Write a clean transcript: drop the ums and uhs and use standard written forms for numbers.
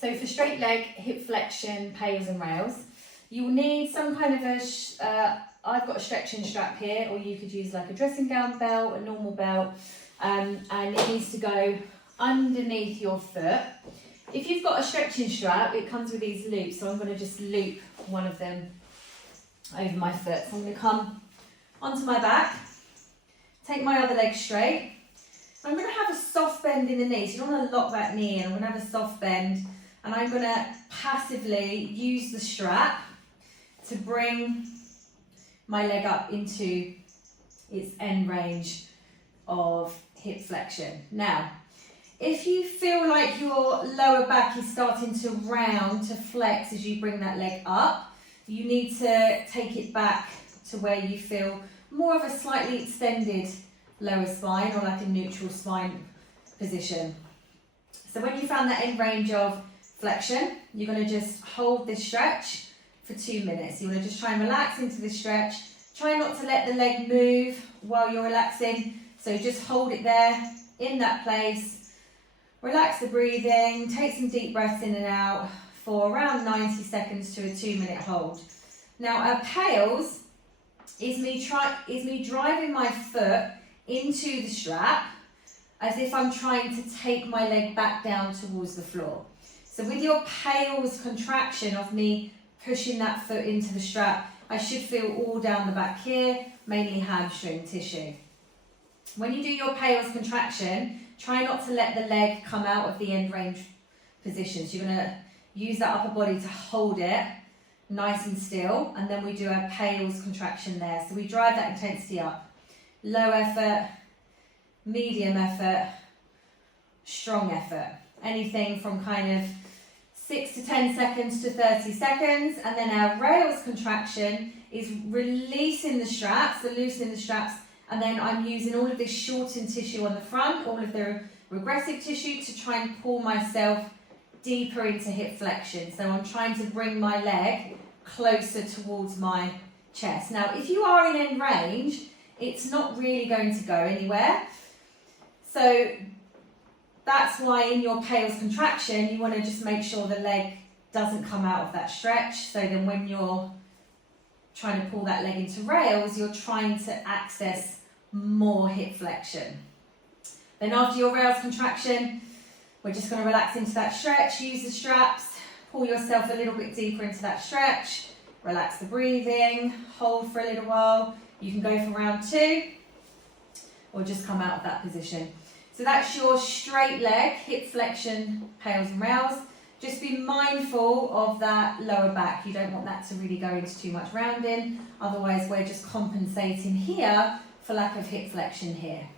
So for straight leg, hip flexion, pails and rails, you will need some kind of I've got a stretching strap here, or you could use like a dressing gown belt, a normal belt, and it needs to go underneath your foot. If you've got a stretching strap, it comes with these loops, so I'm going to just loop one of them over my foot. So I'm going to come onto my back, take my other leg straight. I'm going to have a soft bend in the knee, so you don't want to lock that knee in. I'm going to have a soft bend, and I'm going to passively use the strap to bring my leg up into its end range of hip flexion. Now, if you feel like your lower back is starting to round, to flex as you bring that leg up, you need to take it back to where you feel more of a slightly extended lower spine, or like a neutral spine position. So when you found that end range of flexion, you're going to just hold this stretch for 2 minutes. You want to just try and relax into this stretch. Try not to let the leg move while you're relaxing. So just hold it there in that place. Relax the breathing, take some deep breaths in and out for around 90 seconds to a 2-minute hold. Now our pails is me driving my foot into the strap as if I'm trying to take my leg back down towards the floor. So with your pails contraction of me pushing that foot into the strap, I should feel all down the back here, mainly hamstring tissue. When you do your pails contraction, try not to let the leg come out of the end range position. So you're going to use that upper body to hold it nice and still, and then we do our pails contraction there. So we drive that intensity up. Low effort, medium effort, strong effort. Anything from kind of 6 to 10 seconds to 30 seconds. And then our rails contraction is releasing the straps, so loosening the straps, and then I'm using all of this shortened tissue on the front, all of the regressive tissue, to try and pull myself deeper into hip flexion. So I'm trying to bring my leg closer towards my chest. Now, if you are in end range, it's not really going to go anywhere. So that's why in your pails contraction, you want to just make sure the leg doesn't come out of that stretch. So then when you're trying to pull that leg into rails, you're trying to access more hip flexion. Then after your rails contraction, we're just going to relax into that stretch, use the straps, pull yourself a little bit deeper into that stretch, relax the breathing, hold for a little while. You can go for round 2 or just come out of that position. So that's your straight leg, hip flexion, pails and rails. Just be mindful of that lower back. You don't want that to really go into too much rounding. Otherwise, we're just compensating here for lack of hip flexion here.